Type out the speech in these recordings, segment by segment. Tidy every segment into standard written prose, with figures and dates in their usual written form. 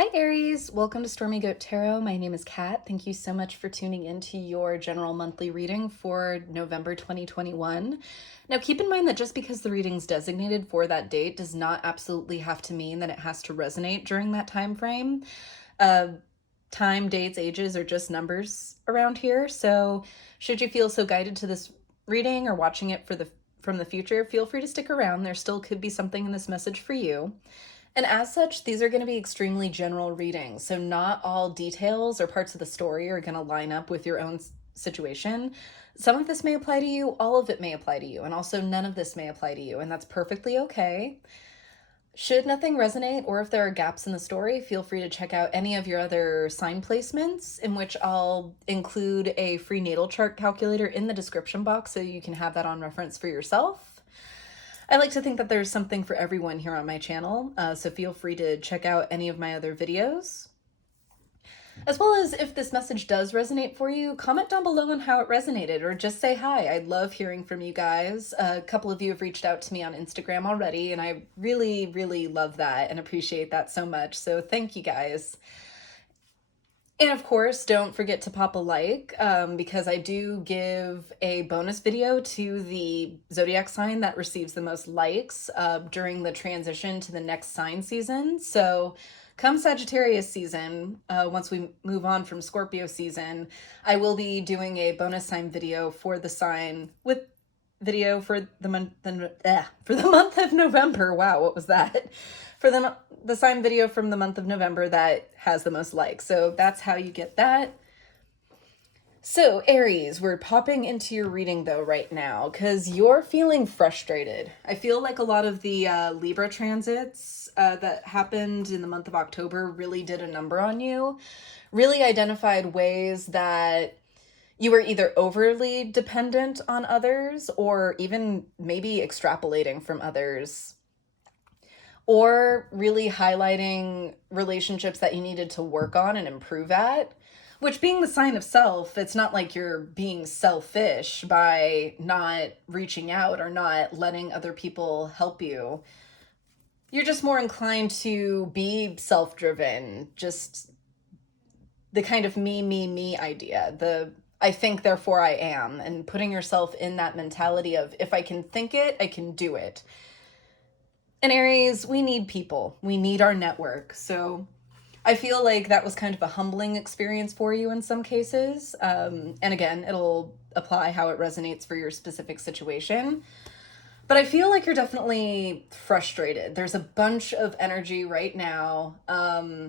Hi Aries, welcome to Stormy Goat Tarot. My name is Kat. Thank you so much for tuning into your general monthly reading for November 2021. Now keep in mind that just because the reading's designated for that date does not absolutely have to mean that it has to resonate during that time frame. Time, dates, ages are just numbers around here. So should you feel so guided to this reading or watching it from the future, feel free to stick around. There still could be something in this message for you. And as such, these are going to be extremely general readings. So not all details or parts of the story are going to line up with your own situation. Some of this may apply to you, all of it may apply to you, and also none of this may apply to you, and that's perfectly okay. Should nothing resonate, or if there are gaps in the story, feel free to check out any of your other sign placements, in which I'll include a free natal chart calculator in the description box so you can have that on reference for yourself. I like to think that there's something for everyone here on my channel, so feel free to check out any of my other videos. As well as if this message does resonate for you, comment down below on how it resonated, or just say hi. I love hearing from you guys. A couple of you have reached out to me on Instagram already, and I really, really love that and appreciate that so much. So thank you guys. And of course, don't forget to pop a like, because I do give a bonus video to the zodiac sign that receives the most likes during the transition to the next sign season. So come Sagittarius season, once we move on from Scorpio season, I will be doing a bonus sign video for the sign with video for the month of November. Wow, what was that? For the sign video from the month of November that has the most likes. So that's how you get that. So Aries, we're popping into your reading though right now because you're feeling frustrated. I feel like a lot of the Libra transits that happened in the month of October really did a number on you, really identified ways that you were either overly dependent on others or even maybe extrapolating from others, or really highlighting relationships that you needed to work on and improve at, which being the sign of self, it's not like you're being selfish by not reaching out or not letting other people help you. You're just more inclined to be self-driven, just the kind of me idea, the I think, therefore I am, and putting yourself in that mentality of if I can think it, I can do it. And Aries, we need people. We need our network. So I feel like that was kind of a humbling experience for you in some cases. And again, it'll apply how it resonates for your specific situation. But I feel like you're definitely frustrated. There's a bunch of energy right now.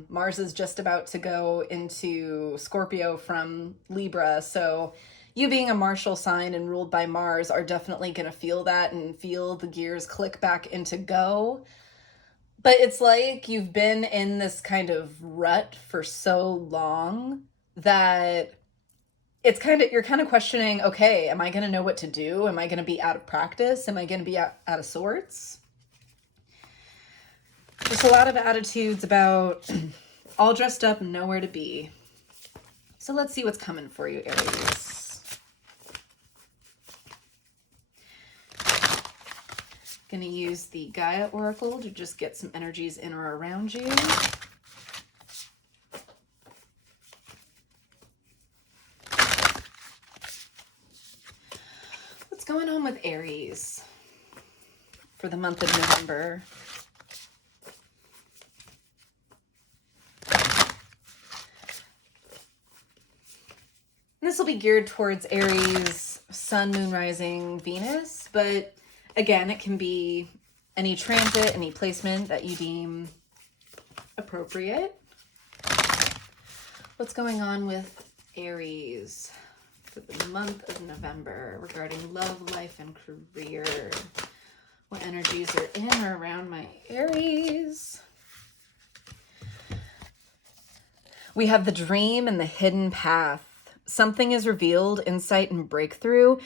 Mars is just about to go into Scorpio from Libra. So you being a martial sign and ruled by Mars are definitely going to feel that and feel the gears click back into go. But it's like you've been in this kind of rut for so long that you're kind of questioning, okay, am I going to know what to do? Am I going to be out of practice? Am I going to be out of sorts? Just a lot of attitudes about all dressed up and nowhere to be. So let's see what's coming for you, Aries. Going to use the Gaia Oracle to just get some energies in or around you. What's going on with Aries for the month of November? This will be geared towards Aries, Sun, Moon, Rising, Venus, but again, it can be any transit, any placement that you deem appropriate. What's going on with Aries for the month of November regarding love, life, and career? What energies are in or around my Aries? We have the dream and the hidden path. Something is revealed, insight and breakthrough.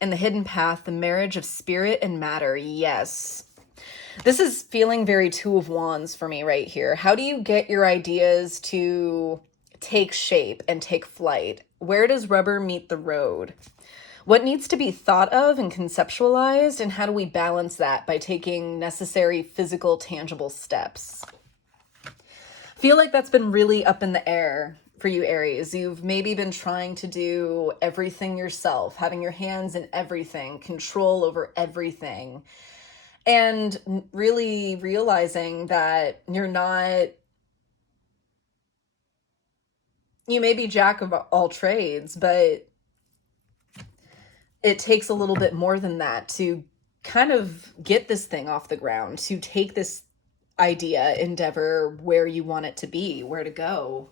And the hidden path, the marriage of spirit and matter. Yes. This is feeling very Two of Wands for me right here. How do you get your ideas to take shape and take flight? Where does rubber meet the road? What needs to be thought of and conceptualized, and how do we balance that by taking necessary physical, tangible steps? feel like that's been really up in the air for you, Aries. You've maybe been trying to do everything yourself, having your hands in everything, control over everything, and really realizing that you're not, you may be jack of all trades, but it takes a little bit more than that to kind of get this thing off the ground, to take this idea, endeavor where you want it to be, where to go.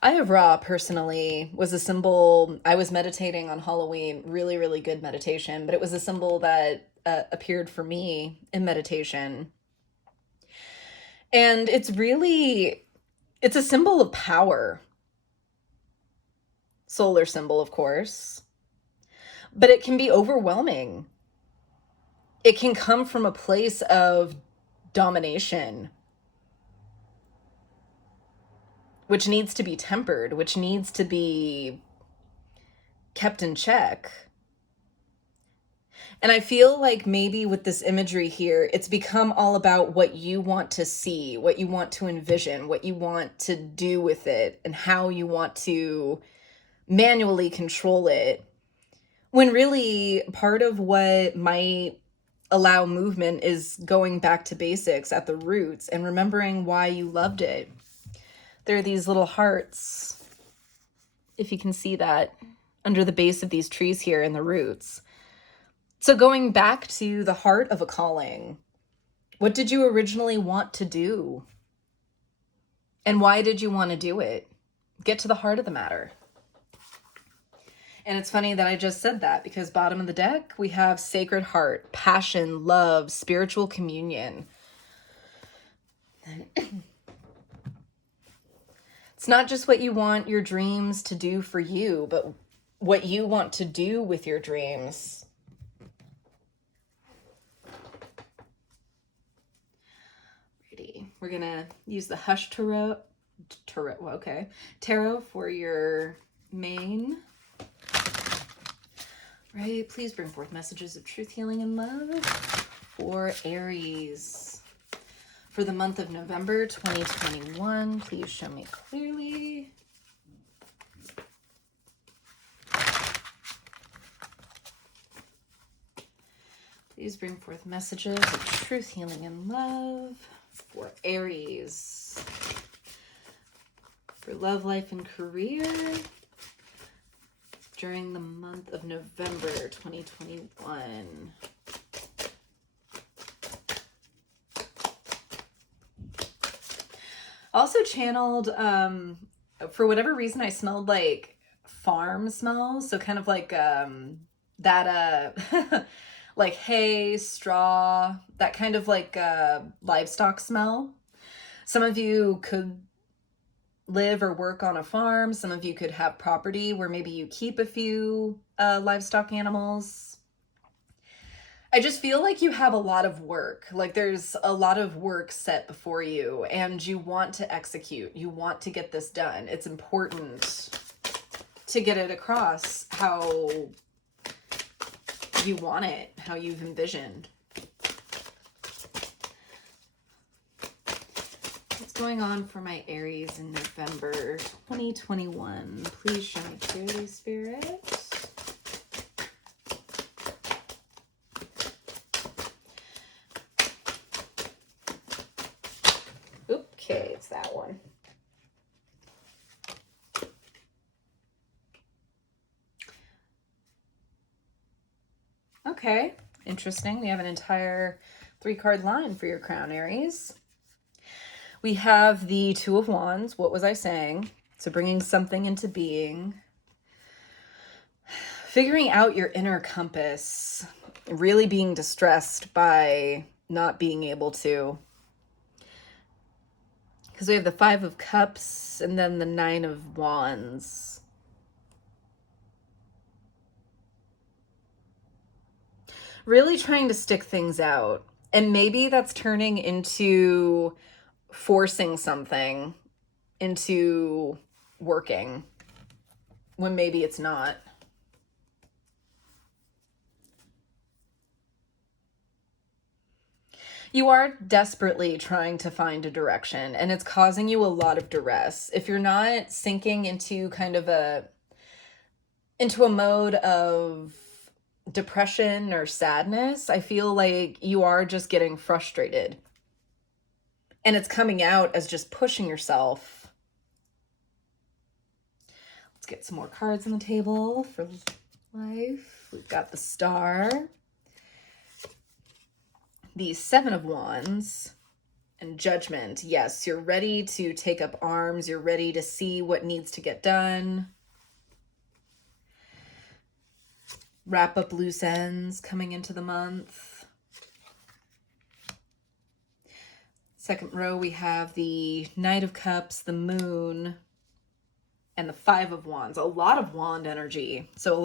I have Ra personally was a symbol. I was meditating on Halloween, really, really good meditation, but it was a symbol that appeared for me in meditation. And it's a symbol of power. Solar symbol, of course. But it can be overwhelming. It can come from a place of domination, which needs to be tempered, which needs to be kept in check. And I feel like maybe with this imagery here, it's become all about what you want to see, what you want to envision, what you want to do with it, and how you want to manually control it. When really part of what might allow movement is going back to basics at the roots and remembering why you loved it. There are these little hearts, if you can see that, under the base of these trees here in the roots. So going back to the heart of a calling, what did you originally want to do? And why did you want to do it? Get to the heart of the matter. And it's funny that I just said that because bottom of the deck, we have sacred heart, passion, love, spiritual communion. It's not just what you want your dreams to do for you, but what you want to do with your dreams. Alrighty, we're gonna use the Hush Tarot for your main. Right, please bring forth messages of truth, healing, and love for Aries. For the month of November 2021, please show me clearly. Please bring forth messages of truth, healing, and love for Aries. For love, life, and career during the month of November 2021. Also channeled, for whatever reason, I smelled like farm smells. So kind of like that, like hay, straw, that kind of like livestock smell. Some of you could live or work on a farm. Some of you could have property where maybe you keep a few livestock animals. I just feel like you have a lot of work. Like there's a lot of work set before you and you want to execute. You want to get this done. It's important to get it across how you want it, how you've envisioned. What's going on for my Aries in November 2021? Please show me clearly, Spirit. Okay, it's that one. Okay, interesting. We have an entire 3-card line for your crown, Aries. We have the Two of Wands. What was I saying? So bringing something into being. Figuring out your inner compass. Really being distressed by not being able to. Because we have the 5 of Cups and then the 9 of Wands. Really trying to stick things out. And maybe that's turning into forcing something into working. when maybe it's not. You are desperately trying to find a direction, and it's causing you a lot of duress. If you're not sinking into into a mode of depression or sadness, I feel like you are just getting frustrated. And it's coming out as just pushing yourself. Let's get some more cards on the table for life. We've got the Star, the Seven of Wands, and Judgment. Yes, you're ready to take up arms. You're ready to see what needs to get done. Wrap up loose ends coming into the month. Second row, we have the Knight of Cups, the Moon, and the Five of Wands. A lot of wand energy. So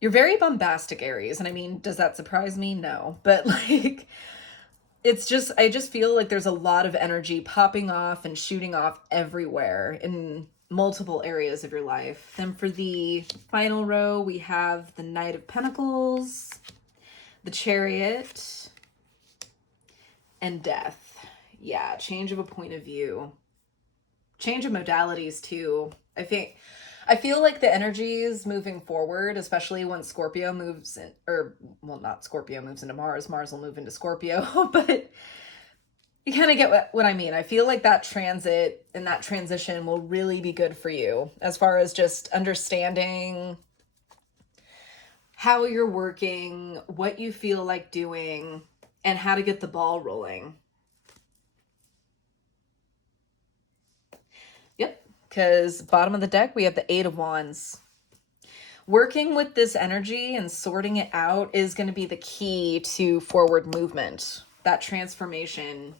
you're very bombastic, Aries. And I mean, does that surprise me? No. But like, I just feel like there's a lot of energy popping off and shooting off everywhere in multiple areas of your life. Then for the final row, we have the Knight of Pentacles, the Chariot, and Death. Yeah, change of a point of view. Change of modalities too. I feel like the energies moving forward, especially when Scorpio moves in, or well, not Scorpio moves into Mars, Mars will move into Scorpio, but you kind of get what I mean. I feel like that transit and that transition will really be good for you as far as just understanding how you're working, what you feel like doing, and how to get the ball rolling. Yep, because bottom of the deck, we have the Eight of Wands. Working with this energy and sorting it out is going to be the key to forward movement, that transformation,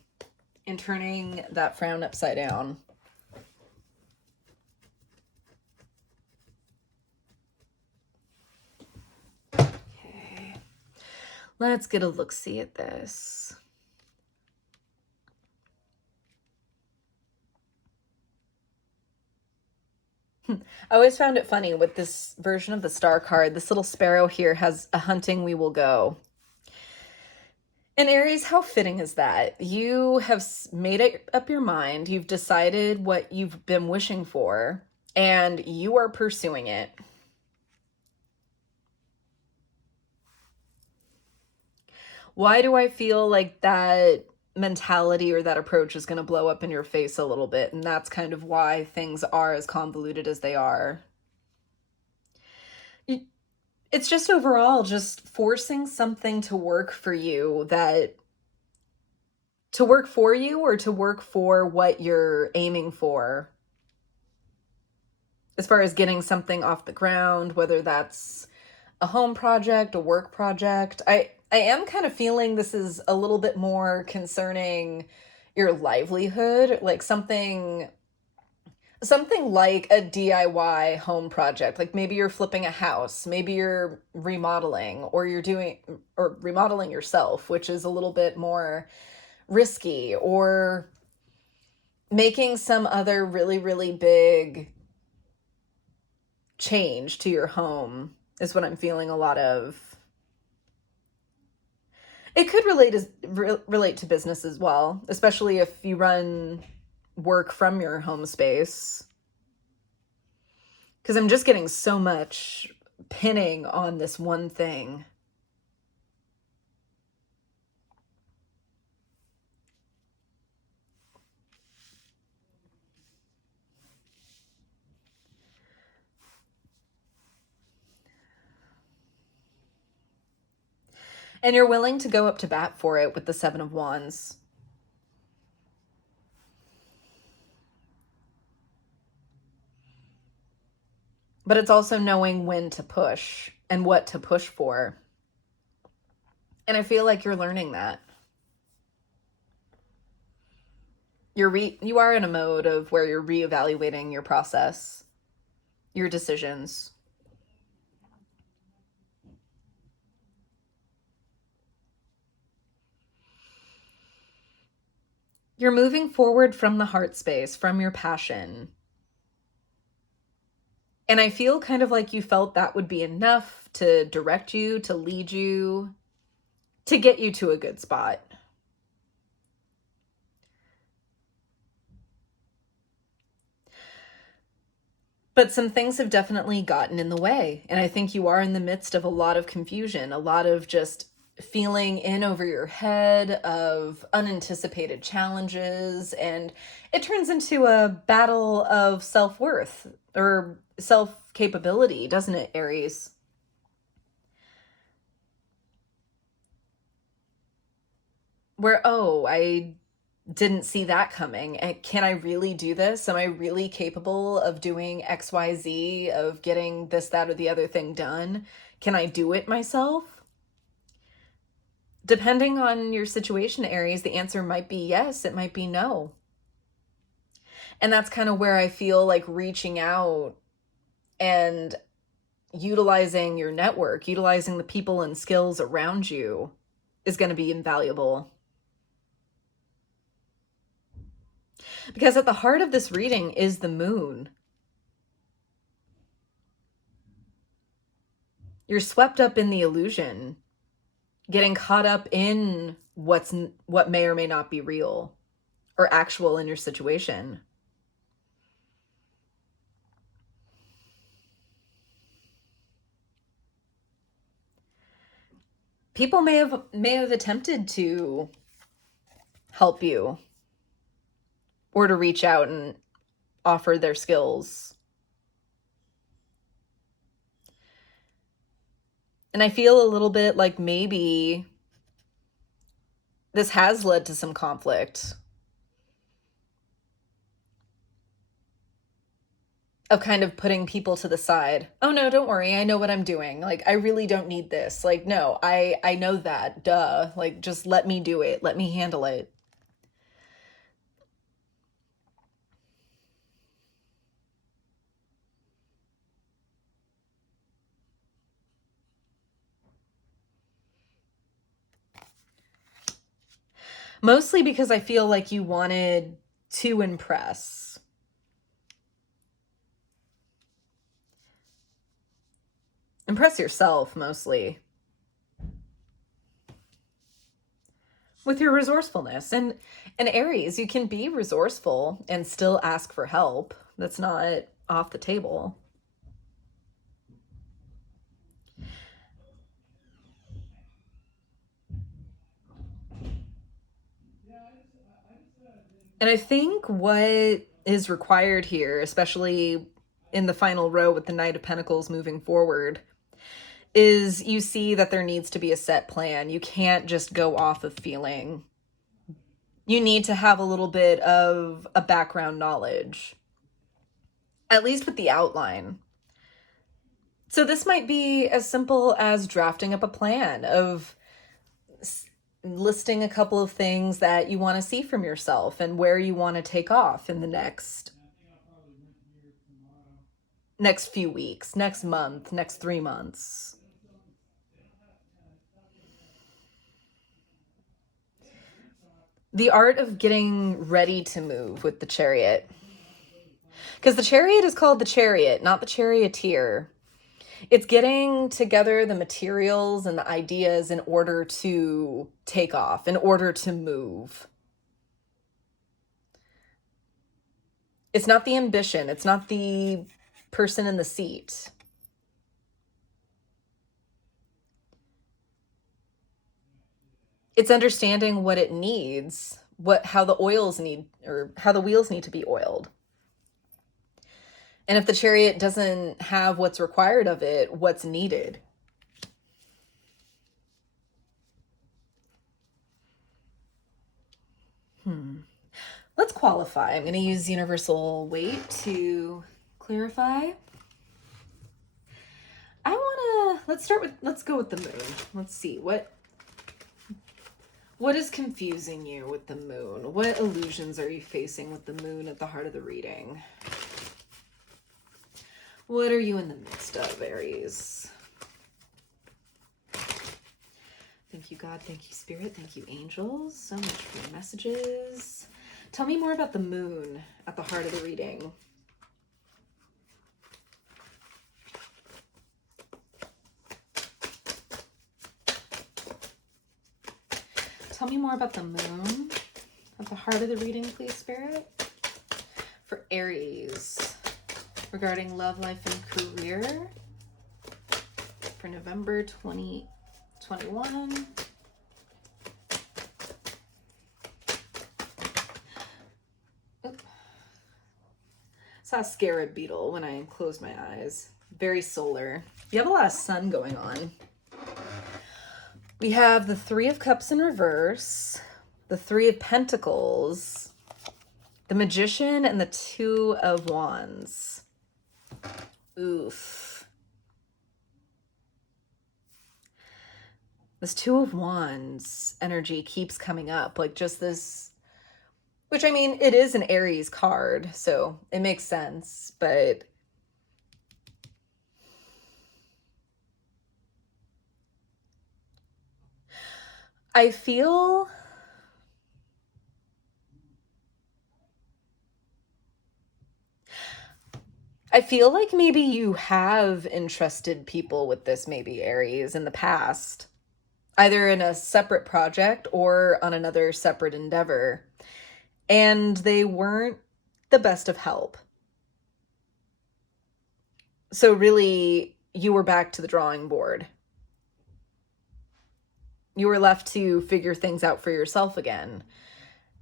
and turning that frown upside down. Okay, let's get a look-see at this. I always found it funny with this version of the Star card. This little sparrow here has a hunting we will go. And Aries, how fitting is that? You have made up your mind. You've decided what you've been wishing for, and you are pursuing it. Why do I feel like that mentality or that approach is going to blow up in your face a little bit? And that's kind of why things are as convoluted as they are. It's just overall just forcing something to work for you, to work for you or to work for what you're aiming for. As far as getting something off the ground, whether that's a home project, a work project. I am kind of feeling this is a little bit more concerning your livelihood, like something like a DIY home project. Like maybe you're flipping a house, maybe you're remodeling, or remodeling yourself, which is a little bit more risky, or making some other really, really big change to your home is what I'm feeling a lot of. It could relate to business as well, especially if you run work from your home space. Because I'm just getting so much pinning on this one thing. And you're willing to go up to bat for it with the Seven of Wands. But it's also knowing when to push and what to push for. And I feel like you're learning that. You are in a mode of where you're reevaluating your process, your decisions. You're moving forward from the heart space, from your passion. And I feel kind of like you felt that would be enough to direct you, to lead you, to get you to a good spot. But some things have definitely gotten in the way. And I think you are in the midst of a lot of confusion, a lot of just feeling in over your head of unanticipated challenges. And it turns into a battle of self-worth or self-capability, doesn't it, Aries? Where, oh, I didn't see that coming. And can I really do this? Am I really capable of doing XYZ, of getting this, that, or the other thing done? Can I do it myself? Depending on your situation, Aries, the answer might be yes, it might be no. And that's kind of where I feel like reaching out and utilizing your network, utilizing the people and skills around you is going to be invaluable. Because at the heart of this reading is the moon. You're swept up in the illusion, getting caught up in what may or may not be real or actual in your situation. People may have attempted to help you or to reach out and offer their skills. And I feel a little bit like maybe this has led to some conflict of kind of putting people to the side. Oh no, don't worry, I know what I'm doing. Like, I really don't need this. Like, no, I know that. Duh. Like, just let me do it. Let me handle it. Mostly because I feel like you wanted to impress. Impress yourself, mostly. With your resourcefulness. And Aries, you can be resourceful and still ask for help. That's not off the table. And I think what is required here, especially in the final row with the Knight of Pentacles moving forward, is you see that there needs to be a set plan. You can't just go off of feeling. You need to have a little bit of a background knowledge, at least with the outline. So this might be as simple as drafting up a plan of listing a couple of things that you want to see from yourself and where you want to take off in the next few weeks, next month, next 3 months. The art of getting ready to move with the Chariot. Because the Chariot is called the Chariot, not the Charioteer. It's getting together the materials and the ideas in order to take off, in order to move. It's not the ambition. It's not the person in the seat. It's understanding what it needs, how the oils need, or how the wheels need to be oiled. And if the Chariot doesn't have what's required of it, what's needed? Let's qualify. I'm going to use universal weight to clarify. Let's go with the moon. Let's see, what is confusing you with the moon? What illusions are you facing with the moon at the heart of the reading? What are you in the midst of, Aries? Thank you, God. Thank you, Spirit. Thank you, angels, so much for your messages. Tell me more about the moon at the heart of the reading. Tell me more about the moon at the heart of the reading, please, Spirit. For Aries, regarding love, life, and career for November 2021. Saw a scarab beetle when I closed my eyes. Very solar. You have a lot of sun going on. We have the Three of Cups in reverse, the Three of Pentacles, the Magician, and the Two of Wands. Oof. This Two of Wands energy keeps coming up. Like just this, which I mean, it is an Aries card, so it makes sense, but I feel like maybe you have entrusted people with this, maybe Aries, in the past, either in a separate project or on another separate endeavor, and they weren't the best of help. So really, you were back to the drawing board. You were left to figure things out for yourself again,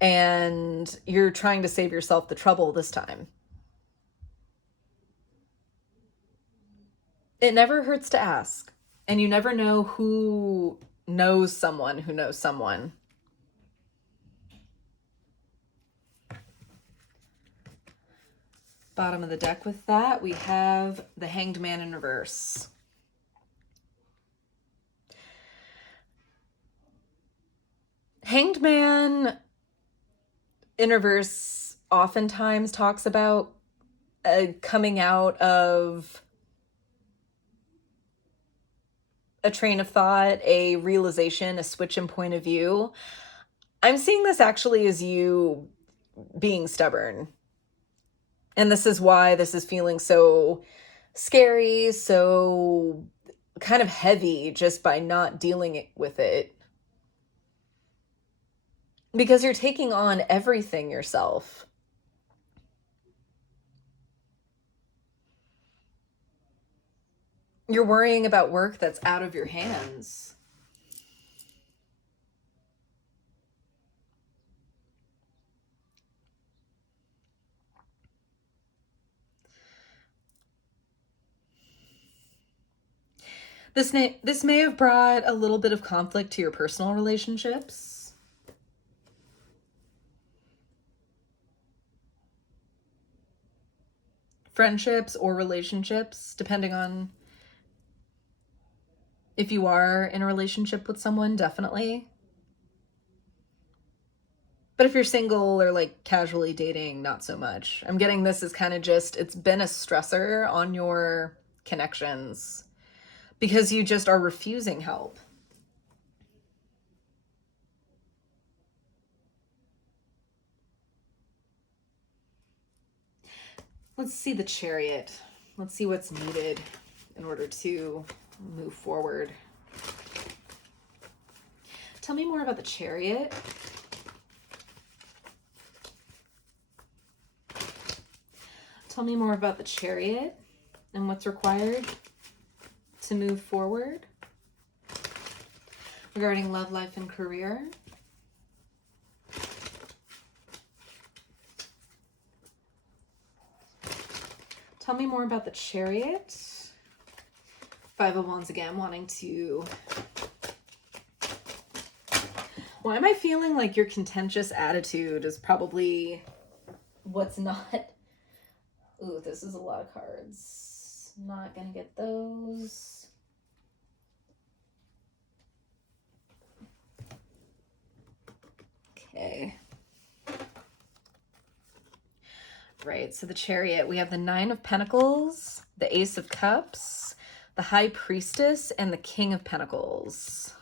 and you're trying to save yourself the trouble this time. It never hurts to ask, and you never know who knows someone who knows someone. Bottom of the deck with that, we have the Hanged Man in reverse. Hanged Man in reverse oftentimes talks about coming out of a train of thought, a realization, a switch in point of view. I'm seeing this actually as you being stubborn. And this is why this is feeling so scary, so kind of heavy just by not dealing with it. Because you're taking on everything yourself. You're worrying about work that's out of your hands. This may have brought a little bit of conflict to your personal relationships. Friendships or relationships, depending on if you are in a relationship with someone, definitely. But if you're single or like casually dating, not so much. I'm getting this as kind of just, it's been a stressor on your connections because you just are refusing help. Let's see the Chariot. Let's see what's needed in order to move forward. Tell me more about the Chariot. Tell me more about the Chariot and what's required to move forward regarding love, life, and career. Tell me more about the Chariot. Five of Wands again, wanting to... Why am I feeling like your contentious attitude is probably what's not... Ooh, this is a lot of cards. Not gonna get those. Okay. Right, so the Chariot, we have the Nine of Pentacles, the Ace of Cups, the High Priestess, and the King of Pentacles.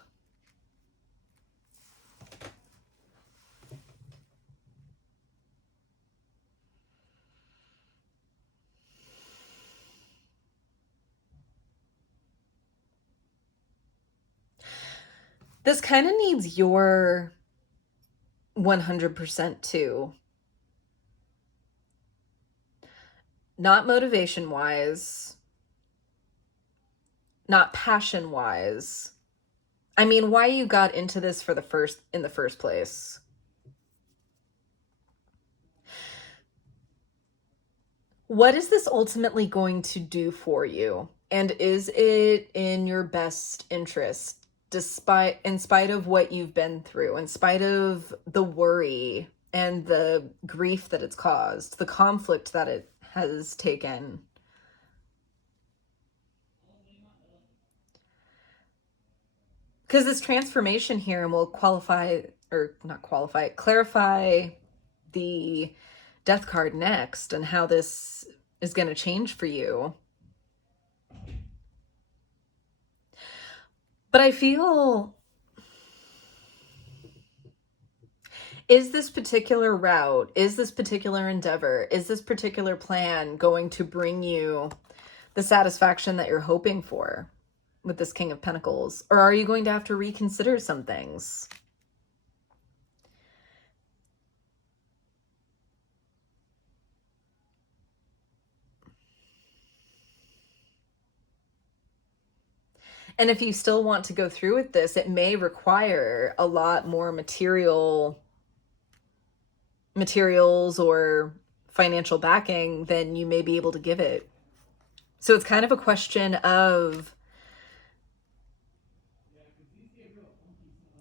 This kind of needs your 100% too. Not motivation wise, not passion wise. I mean, why you got into this in the first place. What is this ultimately going to do for you? And is it in your best interest, in spite of what you've been through, in spite of the worry and the grief that it's caused, the conflict that it has taken? Because this transformation here will clarify the death card next and how this is going to change for you. But I feel, is this particular route, is this particular endeavor, is this particular plan going to bring you the satisfaction that you're hoping for with this King of Pentacles? Or are you going to have to reconsider some things? And if you still want to go through with this, it may require a lot more materials or financial backing than you may be able to give it. So it's kind of a question of,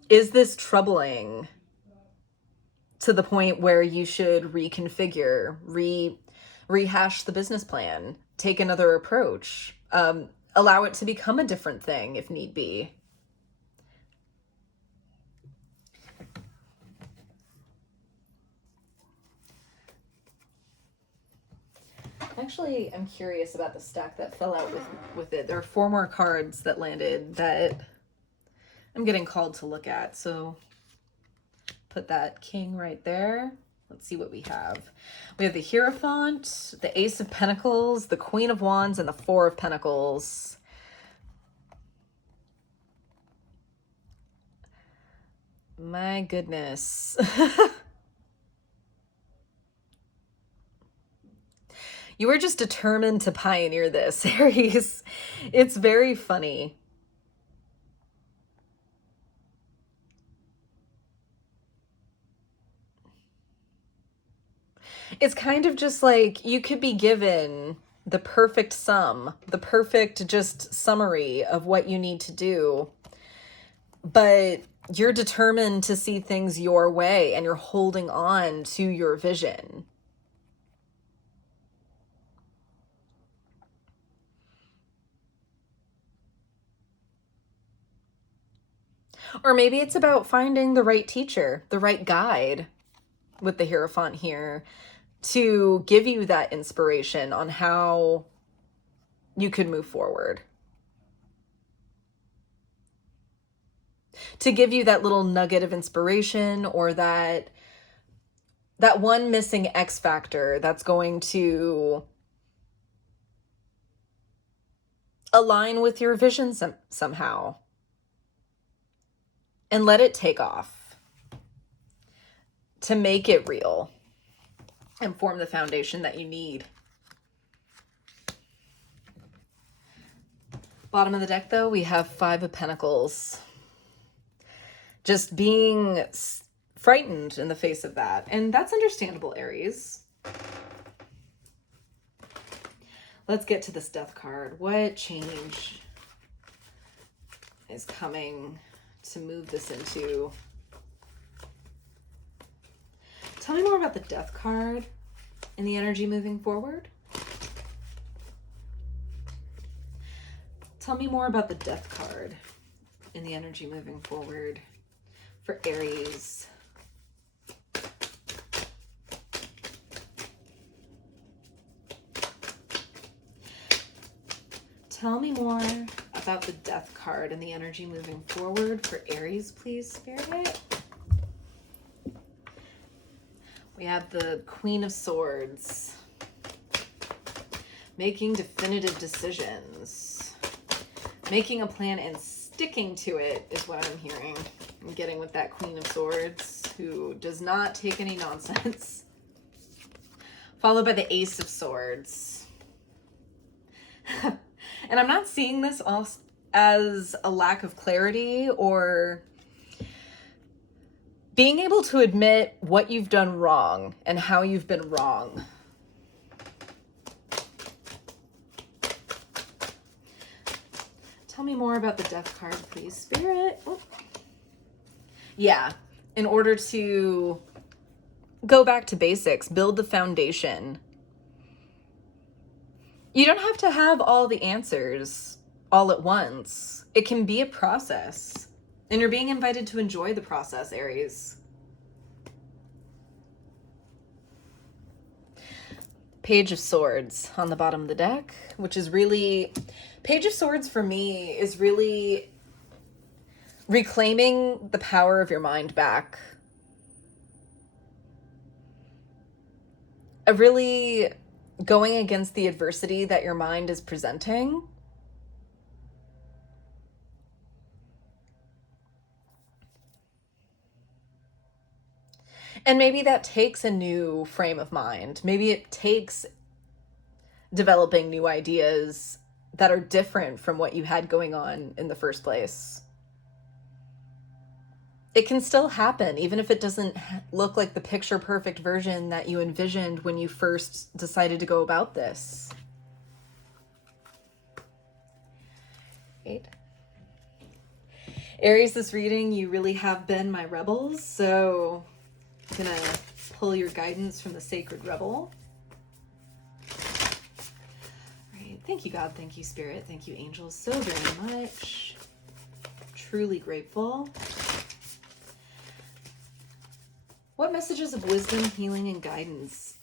is this troubling to the point where you should reconfigure, rehash the business plan, take another approach, allow it to become a different thing if need be? Actually, I'm curious about the stack that fell out with it. There are 4 more cards that landed that I'm getting called to look at. So put that king right there. Let's see what we have. We have the Hierophant, the Ace of Pentacles, the Queen of Wands, and the 4 of Pentacles. My goodness. You were just determined to pioneer this, Aries. It's very funny. It's kind of just like you could be given the perfect sum, the perfect just summary of what you need to do, but you're determined to see things your way and you're holding on to your vision. Or maybe it's about finding the right teacher, the right guide with the Hierophant here to give you that inspiration on how you could move forward. To give you that little nugget of inspiration or that one missing X factor that's going to align with your vision somehow. And let it take off to make it real and form the foundation that you need. Bottom of the deck, though, we have 5 of Pentacles. Just being frightened in the face of that. And that's understandable, Aries. Let's get to this death card. What change is coming to move this into? Tell me more about the death card and the energy moving forward. Tell me more about the death card and the energy moving forward for Aries. Tell me more about the death card and the energy moving forward for Aries, please, Spirit. We have the Queen of Swords. Making definitive decisions. Making a plan and sticking to it is what I'm hearing. I'm getting with that Queen of Swords, who does not take any nonsense. Followed by the Ace of Swords. And I'm not seeing this as a lack of clarity or being able to admit what you've done wrong and how you've been wrong. Tell me more about the Death card, please, Spirit. Oh. Yeah, in order to go back to basics, build the foundation. You don't have to have all the answers all at once. It can be a process, and you're being invited to enjoy the process, Aries. Page of Swords on the bottom of the deck, which is really, Page of Swords for me is really reclaiming the power of your mind back. Really going against the adversity that your mind is presenting. And maybe that takes a new frame of mind. Maybe it takes developing new ideas that are different from what you had going on in the first place. It can still happen, even if it doesn't look like the picture perfect version that you envisioned when you first decided to go about this. 8. Aries, this reading, you really have been my rebels, so I'm gonna pull your guidance from the Sacred Rebel. All right, thank you, God, thank you, Spirit, thank you, angels, so very much. Truly grateful. What messages of wisdom, healing, and guidance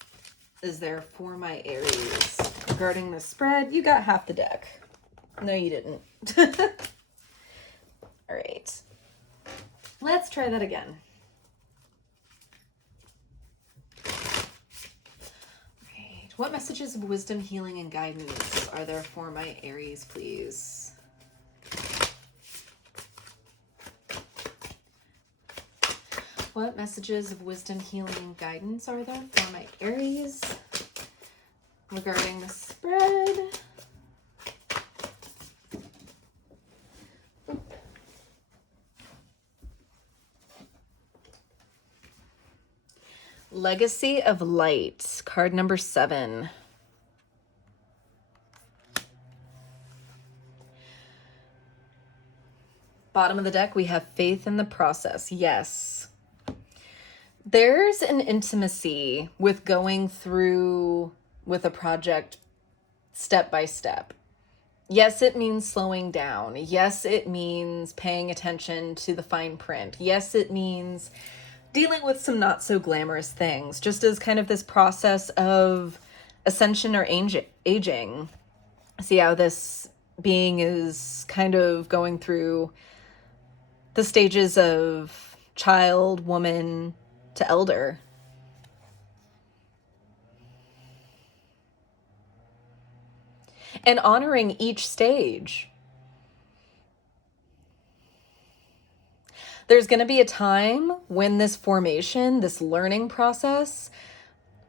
is there for my Aries regarding the spread? You got half the deck. No, you didn't. All right. Let's try that again. All right. What messages of wisdom, healing, and guidance are there for my Aries, please? What messages of wisdom, healing, and guidance are there for my Aries regarding the spread? Legacy of Light, card number 7. Bottom of the deck, we have faith in the process. Yes. There's an intimacy with going through with a project step by step. Yes, it means slowing down. Yes, it means paying attention to the fine print. Yes, it means dealing with some not so glamorous things, just as kind of this process of ascension or aging. See how this being is kind of going through the stages of child, woman, to elder. And honoring each stage. There's going to be a time when this formation, this learning process,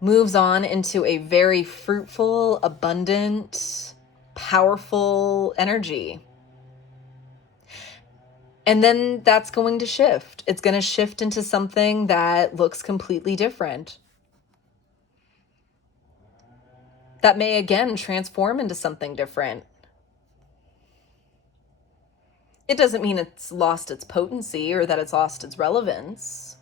moves on into a very fruitful, abundant, powerful energy. And then that's going to shift. It's going to shift into something that looks completely different. That may again transform into something different. It doesn't mean it's lost its potency or that it's lost its relevance.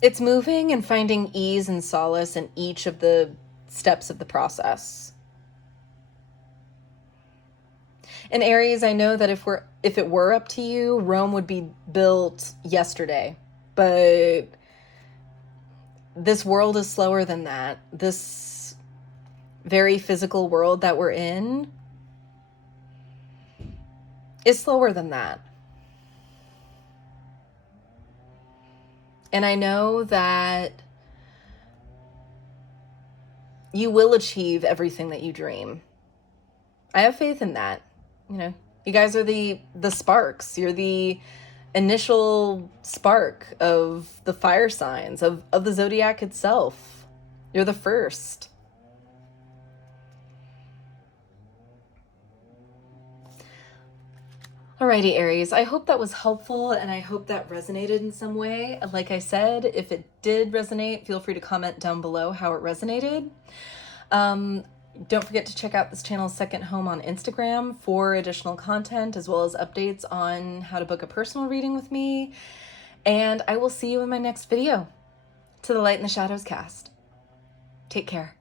It's moving and finding ease and solace in each of the steps of the process. And Aries, I know that if it were up to you, Rome would be built yesterday. But this world is slower than that. This very physical world that we're in is slower than that. And I know that you will achieve everything that you dream. I have faith in that. You know, you guys are the sparks. You're the initial spark of the fire signs, of the zodiac itself. You're the first. Alrighty, Aries, I hope that was helpful and I hope that resonated in some way. Like I said, if it did resonate, feel free to comment down below how it resonated. Don't forget to check out this channel's second home on Instagram for additional content, as well as updates on how to book a personal reading with me. And I will see you in my next video. To the Light and the Shadows cast. Take care.